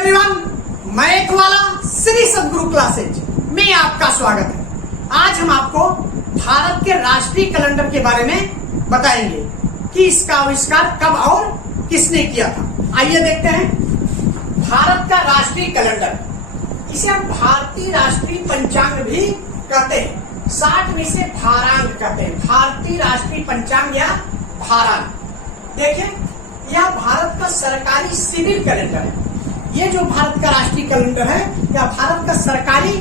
Everyone, मैं एक वाला श्री सद्गुरु क्लासेज में आपका स्वागत है। आज हम आपको भारत के राष्ट्रीय कैलेंडर के बारे में बताएंगे कि इसका आविष्कार कब और किसने किया था। आइए देखते हैं भारत का राष्ट्रीय कैलेंडर। इसे हम भारतीय राष्ट्रीय पंचांग भी कहते हैं। 60 में से भारांग कहते हैं, भारतीय राष्ट्रीय पंचांग या भारांग। देखिए, यह भारत का सरकारी सिविल कैलेंडर है। ये जो भारत का राष्ट्रीय कैलेंडर है या भारत का सरकारी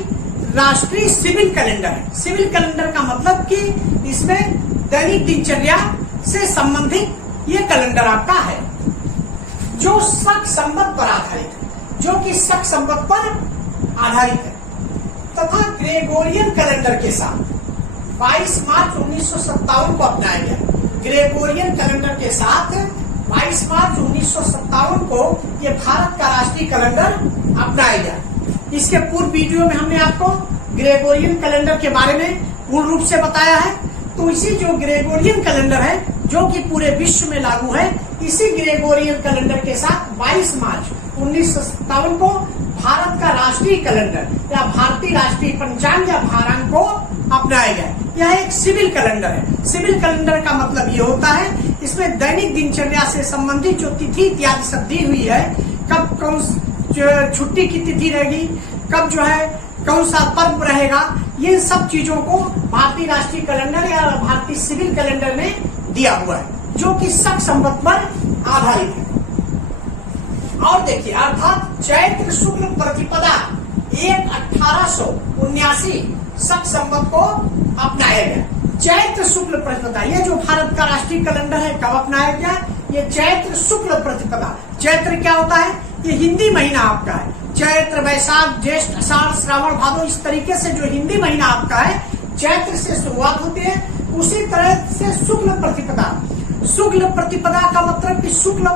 राष्ट्रीय सिविल कैलेंडर है। सिविल कैलेंडर का मतलब कि इसमें दैनिक दिनचर्या से संबंधित ये कैलेंडर आपका है, जो शक संवत पर आधारित है, जो कि शक संवत पर आधारित है तथा ग्रेगोरियन कैलेंडर के साथ 22 मार्च 1957 को अपनाया गया। ग्रेगोरियन कैलेंडर के साथ 22 मार्च 1957 को ये भारत का राष्ट्रीय कैलेंडर अपनाया गया। इसके पूर्व वीडियो में हमने आपको ग्रेगोरियन कैलेंडर के बारे में पूर्ण रूप से बताया है। तो इसी जो ग्रेगोरियन कैलेंडर है, जो कि पूरे विश्व में लागू है, इसी ग्रेगोरियन कैलेंडर के साथ 22 मार्च 1957 को भारत का राष्ट्रीय कैलेंडर या भारतीय राष्ट्रीय पंचांग या भारांग को अपनाया गया। यह एक सिविल कैलेंडर है। सिविल कैलेंडर का मतलब ये होता है, इसमें दैनिक दिनचर्या से संबंधित जो तिथि इत्यादि सब दी हुई है, कब कौन छुट्टी की तिथि रहेगी, कब जो है कौन सा पर्व रहेगा, ये सब चीजों को भारतीय राष्ट्रीय कैलेंडर या भारतीय सिविल कैलेंडर में दिया हुआ है, जो कि शक संवत पर आधारित है। और देखिए, अर्थात चैत्र शुक्ल प्रतिपदा 1/1879 शक संवत को अपनाया गया। चैत्र शुक्ल प्रतिपदा, ये जो भारत का राष्ट्रीय कैलेंडर है, कब अपनाया गया? ये चैत्र शुक्ल प्रतिपदा। चैत्र क्या होता है? ये हिंदी महीना आपका है। चैत्र, वैशाख, ज्येष्ठ, आषाढ़, श्रावण, भादो, इस तरीके से जो हिंदी महीना आपका है, चैत्र से शुरुआत होती है। उसी तरह से शुक्ल प्रतिपदा। शुक्ल प्रतिपदा का मतलब कि शुक्ल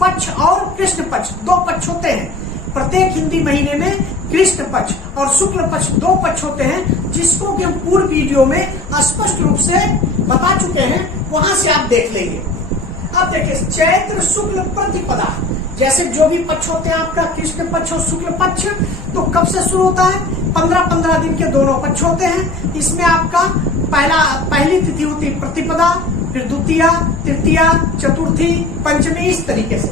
पक्ष और कृष्ण पक्ष, दो पक्ष होते हैं। प्रत्येक हिंदी महीने में कृष्ण पक्ष और शुक्ल पक्ष, दो पक्ष होते हैं, जिसको कि हम पूर्व वीडियो में स्पष्ट रूप से बता चुके हैं। वहां से आप देख लेंगे। अब देखिए, चैत्र शुक्ल प्रतिपदा, जैसे जो भी पक्ष होते हैं आपका, कृष्ण पक्ष और शुक्ल पक्ष, तो कब से शुरू होता है? 15-15 दिन के दोनों पक्ष होते हैं। इसमें आपका पहली तिथि होती है प्रतिपदा, फिर द्वितीया, तृतीया, चतुर्थी, पंचमी, इस तरीके से।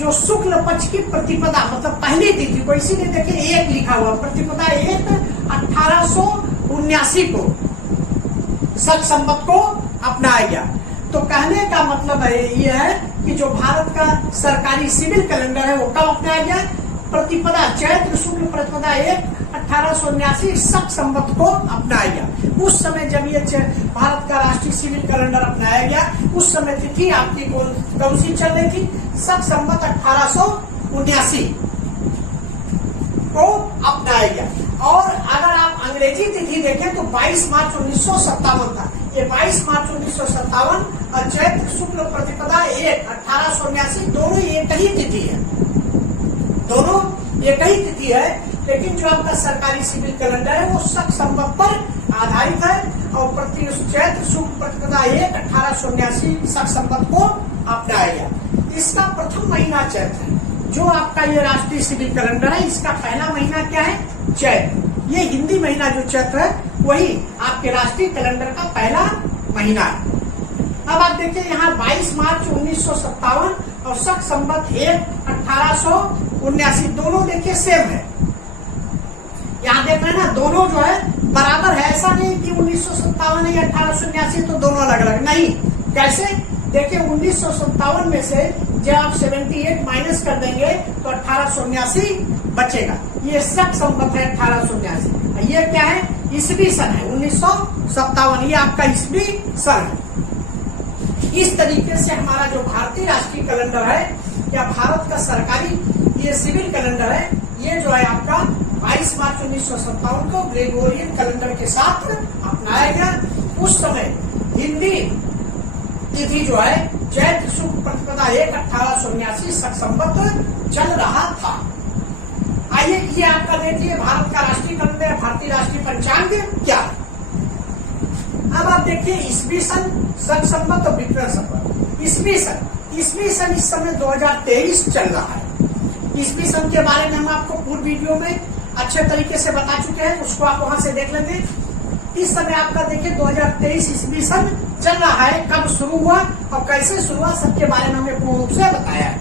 जो शुक्ल पक्ष की प्रतिपदा मतलब पहली तिथि को, इसीलिए देखिए 1 लिखा हुआ, प्रतिपदा 1/1879 को शक संवत को अपनाया गया। तो कहने का मतलब ये है कि जो भारत का सरकारी सिविल कैलेंडर है, वो कब अपनाया गया? प्रतिपदा, चैत्र शुक्ल प्रतिपदा 1/1879 शक संवत को अपनाया गया। उस समय जब ये भारत का राष्ट्रीय सिविल कैलेंडर अपनाया गया, उस समय तिथि आपकी कौन सी चल रही थी? शक संवत 1879 को अपनाया गया। और अगर आप अंग्रेजी तिथि देखें तो 22 मार्च 1957 था। ये 22 मार्च 1957 और चैत्र शुक्ल प्रतिपदा 1/1879 दोनों एक ही तिथि है। दोनों एक ही तिथि है, लेकिन जो आपका सरकारी सिविल कैलेंडर है, वो शक संवत पर आधारित है और चैत्र शुक्ल प्रतिपदा 1/1879 शक संवत को अपनाया गया। इसका प्रथम महीना चैत्र है। जो आपका ये राष्ट्रीय सिविल कैलेंडर है, इसका पहला महीना क्या है? चैत्र। ये हिंदी महीना जो चैत्र है, वही आपके राष्ट्रीय कैलेंडर का पहला महीना है। अब आप देखिए, यहाँ 22 मार्च 1957 और शक संवत 1/1879 दोनों देखिए सेम है। यहाँ देख रहे हैं ना, दोनों जो है बराबर है। ऐसा नहीं कि 1957 या 1879 तो दोनों अलग अलग, नहीं। कैसे? देखिए, 1957 में से जब आप 78 माइनस कर देंगे तो 1879 बचेगा। ये शक संवत है 1879। ये क्या है? ईसवी सन है 1957। ये आपका ईसवी सन है। इस तरीके से हमारा जो भारतीय राष्ट्रीय कैलेंडर है या भारत का सरकारी ये सिविल कैलेंडर है, ये जो है आपका 22 मार्च 1957 को ग्रेगोरियन कैलेंडर के साथ अपनाया गया। उस समय हिंदी तिथि जो है चैत्र शुक्ल प्रतिपदा 1/1879 शक संवत चल रहा था। आइए, ये आपका देखिए भारत का राष्ट्रीय कैलेंडर, भारतीय राष्ट्रीय पंचांग क्या है। अब आप देखिए ईसवी सन, शक संवत और विक्रम संवत। ईसवी सन इस समय 2023 चल रहा है। ईस्वी सन के बारे में हम आपको पूर्व वीडियो में अच्छे तरीके से बता चुके हैं, उसको आप वहां से देख लेंगे। इस समय आपका देखिए 2023 ईस्वी सन चल रहा है। कब शुरू हुआ और कैसे शुरू हुआ सबके बारे में हमने पूर्ण रूप से बताया है।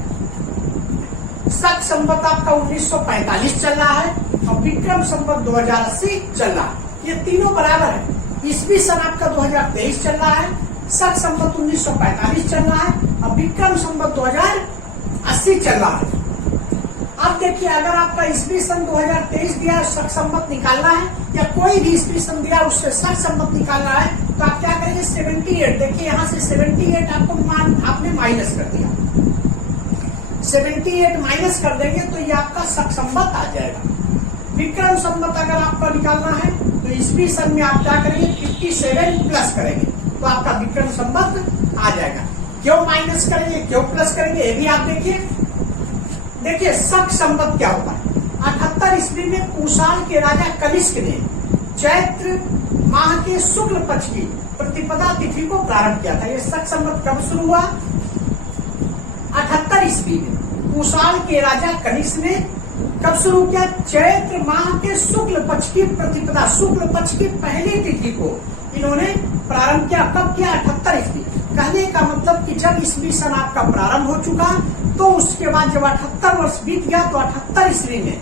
शक संवत आपका 1945 चल रहा है और विक्रम संवत 2080 चल रहा है। ये तीनों बराबर है। ईस्वी सन आपका 2023 चल रहा है, शक संवत 1945 चल रहा है और विक्रम संवत 2080 चल रहा है। अब देखिए, अगर आपका ईस्वी सन 2023 दिया, शक संवत निकालना है या कोई भी ईस्वी सन दिया उससे शक संवत निकालना है, तो आप क्या करेंगे 78। देखिए यहाँ से 78 आपने माइनस कर दिया, 78 माइनस कर देंगे तो ये आपका शक संवत आ जाएगा। विक्रम संवत अगर आपको निकालना है तो ईस्वी सन में आप क्या करेंगे 57 प्लस करेंगे तो आपका विक्रम संवत आ जाएगा। क्यों माइनस करेंगे, क्यों प्लस करेंगे, ये भी आप देखिए शक संवत क्या होता है। 78 ईस्वी में कुशाल के राजा कनिष्क ने चैत्र माह के शुक्ल पक्ष की प्रतिपदा तिथि को प्रारंभ किया था। ये शक संवत कब शुरू हुआ? 78 ईस्वी में कुशाल के राजा कनिष्क ने कब शुरू किया? चैत्र माह के शुक्ल पक्ष की प्रतिपदा, शुक्ल पक्ष की पहली तिथि को इन्होंने प्रारंभ किया। कब किया? 78 ईस्वी। कहने का मतलब कि जब ईस्वी सन आपका प्रारंभ हो चुका तो उसके बाद जब 78 वर्ष बीत गया तो 78 ईस्वी में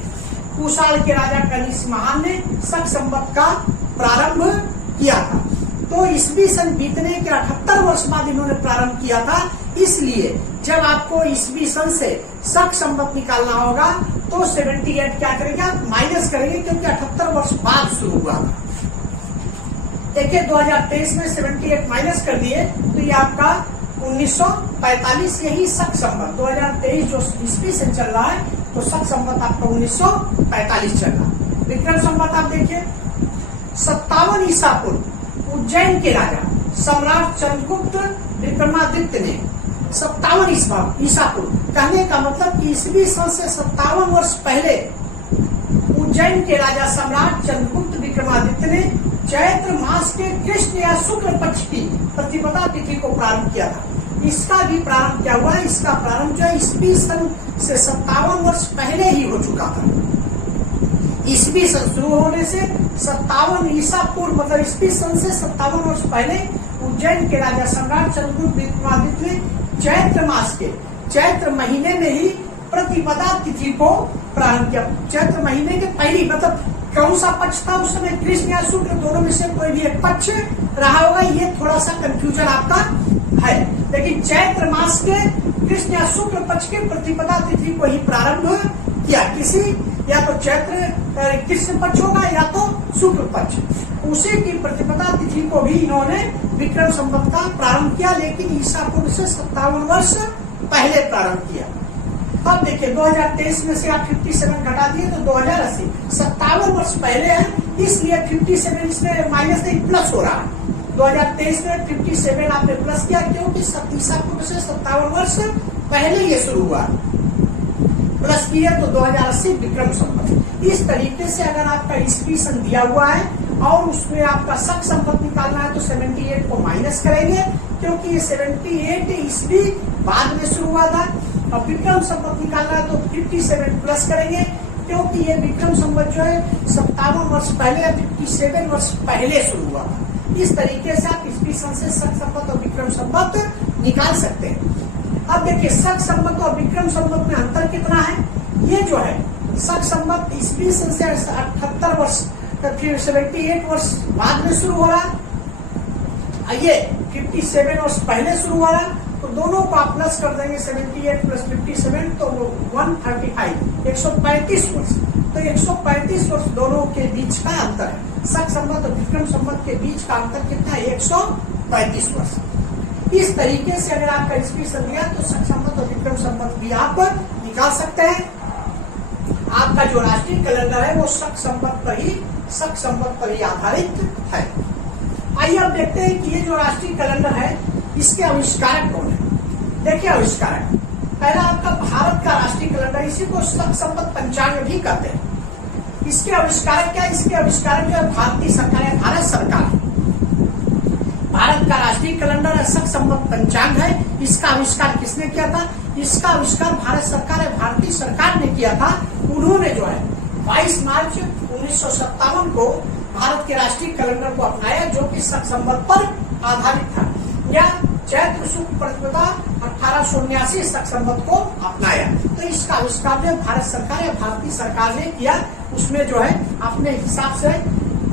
कुशाल के राजा कनिष्क महान ने शक संवत का प्रारंभ किया था। तो ईस्वी सन बीतने के 78 वर्ष बाद इन्होंने प्रारंभ किया था। इसलिए जब आपको ईस्वी सन से शक संवत निकालना होगा तो 78 क्या करेंगे आप माइनस करेंगे, क्योंकि 78 वर्ष बाद शुरू हुआ था। देखिए 2023 में 78 माइनस कर दिए तो ये आपका 1945 यही शक संवत 2023 जो ईस्वी सन चल रहा है तो शक संवत आपका 1945 चल रहा है। विक्रम संवत आप देखिए 57 ईसा पूर्व उज्जैन के राजा सम्राट चंद्रगुप्त विक्रमादित्य ने 57 ईसा पूर्व, कहने का मतलब कि ईस्वी सन से 57 वर्ष पहले उज्जैन के राजा सम्राट चंद्रगुप्त विक्रमादित्य ने चैत्र मास के कृष्ण या शुक्ल पक्ष की प्रतिपदा तिथि को प्रारंभ किया था। इसका भी प्रारंभ क्या हुआ? इसका प्रारंभ जो ईस्वी सन से 57 वर्ष पहले ही हो चुका था। ईस्वी सन शुरू होने से 57 ईसा पूर्व मतलब ईस्वी सन से 57 वर्ष पहले उज्जैन के राजा सम्राट चंद्रगुप्त विक्रमादित्य ने चैत्र मास के चैत्र महीने में ही प्रतिपदा तिथि को प्रारंभ किया। चैत्र महीने के पहली मतलब कौन सा पक्ष था उस समय? कृष्ण या शुक्ल, दोनों में से कोई भी एक पक्ष रहा होगा। ये थोड़ा सा कंफ्यूजन आपका है, लेकिन चैत्र मास के कृष्ण या शुक्ल पक्ष के प्रतिपदा तिथि को ही प्रारंभ किया। किसी या तो चैत्र कृष्ण पक्ष होगा या तो शुक्ल पक्ष, उसी की प्रतिपदा तिथि को भी इन्होंने विक्रम संवत का प्रारंभ किया, लेकिन ईसा पूर्व से 57 वर्ष पहले प्रारंभ किया। अब देखिए 2023 में से आप 57 घटा दिए तो 2080 57 वर्ष पहले है, इसलिए 57 इसमें माइनस नहीं प्लस हो रहा है। 2023 में 57 आपने प्लस किया क्योंकि ईसा पूर्व से 57 वर्ष पहले ये शुरू हुआ, प्लस किया तो 2080 विक्रम संवत। इस तरीके से अगर आपका ईस्वी सन दिया हुआ है और उसमें आपका शक संवत निकालना है तो 78 को माइनस करेंगे, क्योंकि ये 78 ईस्वी बाद में शुरू हुआ था। और विक्रम संवत निकालना है तो 57 प्लस करेंगे, क्योंकि ये विक्रम संवत जो है 57 वर्ष पहले या 57 वर्ष पहले शुरू हुआ था। इस तरीके से आप ईस्वी सन से शक संवत और विक्रम संवत निकाल सकते हैं। अब देखिए शक संवत और विक्रम संवत में अंतर कितना है? ये जो है शक संवत ईस्वी सन से 78 वर्ष फिर 78 वर्ष बाद में शुरू हो रहा, ये 57 वर्ष पहले शुरू हो रहा, तो दोनों को आप प्लस कर देंगे 78 प्लस 57 तो 135 135 वर्ष। तो 135 वर्ष दोनों के बीच का अंतर है। शक संवत और विक्रम संवत के बीच का अंतर कितना है? 135 वर्ष। इस तरीके से अगर आपका ईस्वी सन दिया तो शक संवत और विक्रम संवत भी आप निकाल सकते हैं। आपका जो राष्ट्रीय कैलेंडर है वो शक संवत पर ही आधारित है। आइए अब देखते हैं कि ये जो राष्ट्रीय कैलेंडर है इसके आविष्कारक कौन है। देखिए आविष्कारक, पहला आपका भारत का राष्ट्रीय कैलेंडर, इसी को शक संवत पंचांग भी कहते हैं। इसके आविष्कारक क्या? इसके आविष्कारक जो है भारतीय सरकार है, भारत सरकार। भारत का राष्ट्रीय कैलेंडर शक संवत पंचांग है। इसका आविष्कार किसने किया था? इसका आविष्कार भारत सरकार या भारतीय सरकार ने किया था। उन्होंने जो है 22 मार्च 1957 को भारत के राष्ट्रीय कैलेंडर को अपनाया, जो कि शक संवत पर आधारित था, या चैत्र शुक्ल प्रतिपदा 1879 शक संवत को अपनाया। तो इसका आविष्कार जो भारत सरकार या भारतीय सरकार ने किया, उसमें जो है अपने हिसाब से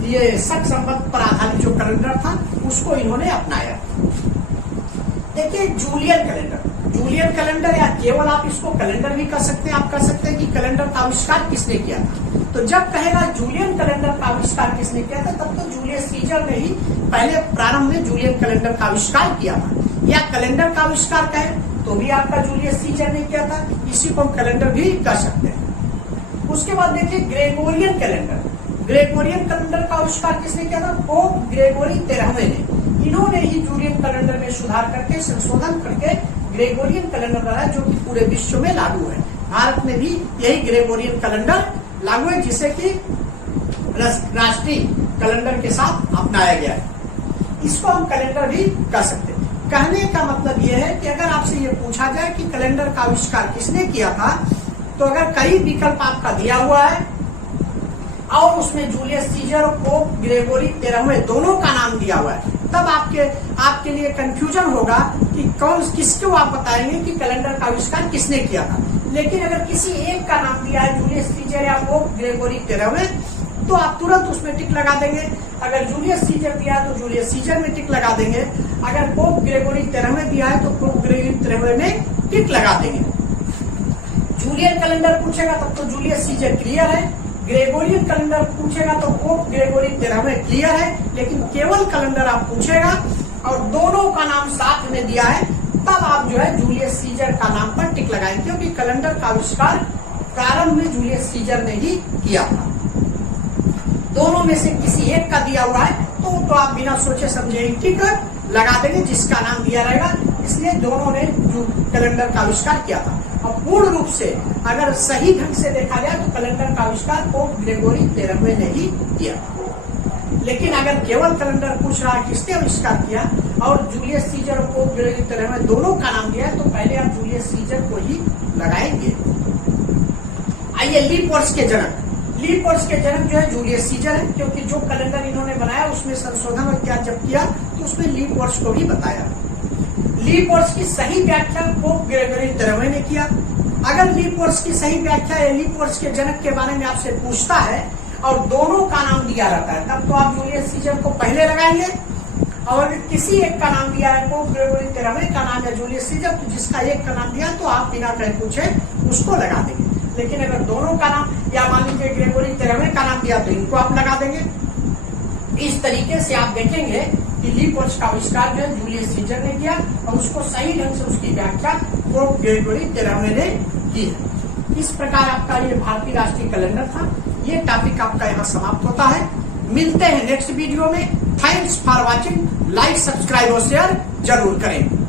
ये शक संवत पर आधारित जो कैलेंडर था उसको इन्होंने अपनाया। देखिए जूलियन कैलेंडर, जूलियन कैलेंडर या केवल आप इसको कैलेंडर भी कह सकते हैं। आप कह सकते हैं कि कैलेंडर का आविष्कार किसने किया था। तो जब कहेगा जूलियन कैलेंडर का आविष्कार किसने किया था, तब तो जूलियस सीजर ने ही पहले प्रारंभ में जूलियन कैलेंडर का आविष्कार किया था। या कैलेंडर का आविष्कार कहें तो भी आपका जूलियस सीजर ने किया था, इसी को हम कैलेंडर भी कह सकते हैं। उसके बाद देखिए ग्रेगोरियन कैलेंडर, ग्रेगोरियन कैलेंडर का आविष्कार किसने किया था, पोप ग्रेगोरी 13वें ने। इन्होंने ही जूलियन कैलेंडर में सुधार करके संशोधन करके ग्रेगोरियन कैलेंडर बनाया, जो कि पूरे विश्व में लागू है। भारत में भी यही ग्रेगोरियन कैलेंडर लागू है, जिसे कि राष्ट्रीय कैलेंडर के साथ अपनाया गया है। इसको हम कैलेंडर भी कह सकते हैं। कहने का मतलब यह है कि अगर आपसे ये पूछा जाए कि कैलेंडर का आविष्कार किसने किया था, तो अगर कई विकल्प आपका दिया हुआ है और उसमें जूलियस सीजर और पोप ग्रेगोरी 13वें दोनों का नाम दिया हुआ है, तब आपके लिए कंफ्यूजन होगा कि किसको आप बताएंगे कि कैलेंडर का आविष्कार किसने किया था। लेकिन अगर किसी एक का नाम दिया है, जूलियस सीजर या पोप ग्रेगोरी 13वें, तो आप तुरंत उसमें टिक लगा देंगे। अगर जूलियस सीजर दिया है तो जूलियस सीजर में टिक लगा देंगे। अगर पोप ग्रेगोरी 13वें दिया है तो पोप ग्रेगोरी 13वें में टिक लगा देंगे। जूलियन कैलेंडर पूछेगा तब तो जूलियस सीजर क्लियर है। ग्रेगोरियन कैलेंडर पूछेगा तो पोप ग्रेगोरी 13वें क्लियर है। लेकिन केवल कैलेंडर आप पूछेगा और दोनों का नाम साथ में दिया है, तब आप जो है जूलियस सीजर का नाम पर टिक लगाएंगे, क्योंकि कैलेंडर का आविष्कार प्रारंभ में जूलियस सीजर ने ही किया था। दोनों में से किसी एक का दिया हुआ है तो आप बिना सोचे समझे टिक लगा देंगे जिसका नाम दिया रहेगा। इसलिए दोनों ने कैलेंडर का आविष्कार किया था। और पूर्ण रूप से अगर सही ढंग से देखा जाए तो कैलेंडर का आविष्कार पोप ग्रेगोरी 13वें ने ही किया। लेकिन अगर केवल कैलेंडर पूछ रहा है किसने आविष्कार किया और जूलियस सीजर और पोप ग्रेगोरी 13वें दोनों का नाम दिया है, तो पहले आप जूलियस सीजर को ही लगाएंगे। आइए लीप वर्ष के जनक, लीप वर्ष के जनक जो है जूलियस सीजर है, क्योंकि जो कैलेंडर इन्होंने बनाया उसमें संशोधन और क्या जब किया तो उसमें लीप वर्ष को भी बताया। लीप वर्ष की सही व्याख्या पोप ग्रेगोरी 13वें ने किया। अगर लीप वर्ष की सही व्याख्या या लीप वर्ष के जनक के बारे में आपसे पूछता है और दोनों का नाम दिया रहता है, तब तो आप जूलियस सीजर को पहले लगाएंगे। और अगर किसी एक का नाम दिया है, पोप ग्रेगोरी 13वें का नाम है जूलियस सीजर, तो जिसका एक का नाम दिया तो आप बिना कहे पूछे उसको लगा देंगे। लेकिन अगर दोनों का नाम या मान लीजिए ग्रेगोरी 13वें का नाम दिया तो इनको आप लगा देंगे। इस तरीके से आप देखेंगे कि लीप वर्ष का आविष्कार जो है जूलियस सीजर ने किया और उसको सही ढंग से उसकी व्याख्या पोप ग्रेगोरी 13वें ने की है। इस प्रकार आपका ये भारतीय राष्ट्रीय कैलेंडर था। ये टॉपिक आपका यहाँ समाप्त होता है। मिलते हैं नेक्स्ट वीडियो में। Thanks for watching. Like, subscribe और शेयर जरूर करें।